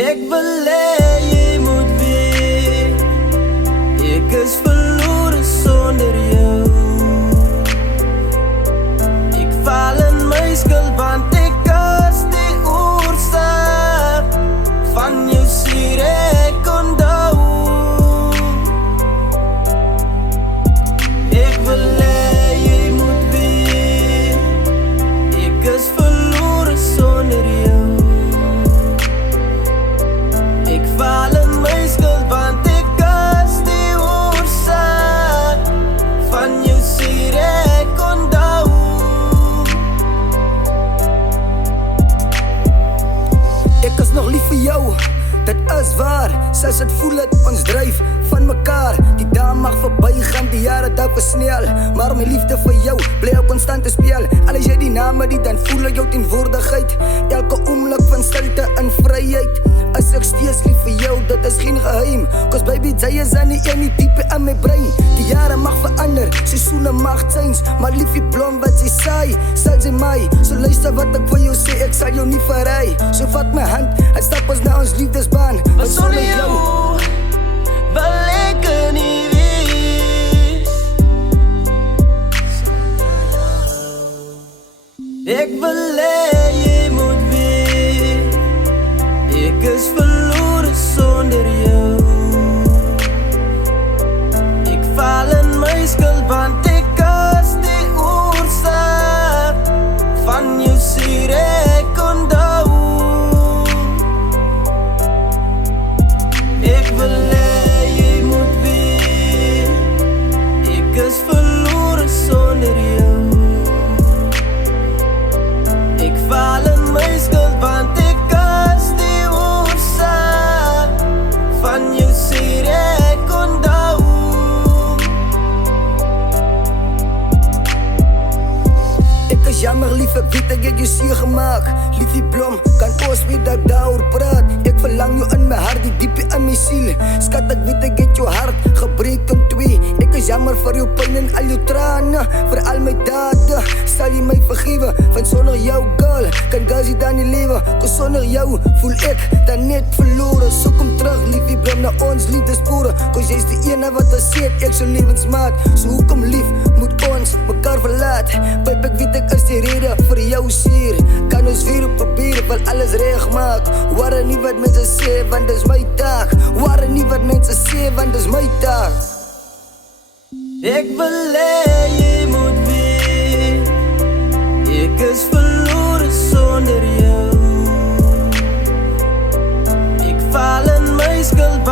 Ek wil hê jy moet weet, ek is verloren sonder jou. Ek val in my skuld want ek is die oorsaak van jou seer ek onthou. Ek wil hê jy moet weet, ek is verloren sonder jou. Ek val in my skuld want ek is die oorsaak van jou seer ek onthou. Ek is nog lief vir jou, dit is waar. Soos het voel het ons dryf van mekaar. Die dae mag verby gaan, die jare dalk versnel, maar my liefde vir jou bly op konstante speel. Al is jy die name die, dan voel ek jou teenwoordigheid. Elke oomblik van stilte en vryheid is ek steeds lief vir jou, dit is geen geheim. Cause baby, jy is aan die ene diepe in my brein. Die jare mag verander, seisoene mag change, maar liefie blom wat jy saai, sal jy my. So luister wat ek vir jou sê, ek sal jou nie verraai. So vat my hand, en stap ons na ons liefdesbaan. Want sonder jou wil ek er nie wees. Ek wil hê jy moet weet, ek is verloren sonder jou. Ek val in my skuld want ek is die oorsaak van jou seer ek onthou. Ek wil hê jy moet weet, ek is verloren sonder jou. Ek val in my skuld want ek is die oorsaak van jou seer ek onthou. Ek is jammer lief, ek weet ek het jou seer gemaak. Liefie blom, kan ons weer daaroor praat. Ek verlang jou in my hart, die diepie in my siel. Skat, ek weet ek het jou hart gebreek in twee. Ek is jammer vir jou pyn en al jou trane, vir al my dade. Sal jy my vergewe, want sonder jou girl kan girls nie dan nie lewe. Cause sonder jou voel ek dan net verloren. So kom terug liefie blom na ons liefdespore. Cause jy's die ene wat ons sê, ek so lewensmaat. So hoekom lief moet ons mekaar verlaat? Baby, ek weet ek is die rede vir jou seer. Kan ons weer probeer, wil alles reg maak. Waarre nie wat mense sê, want dis my taak. Waarre nie wat mense sê, want dis my taak. Ek wil hê jy moet weet, ek is verloren sonder jou. Ek val in my skuld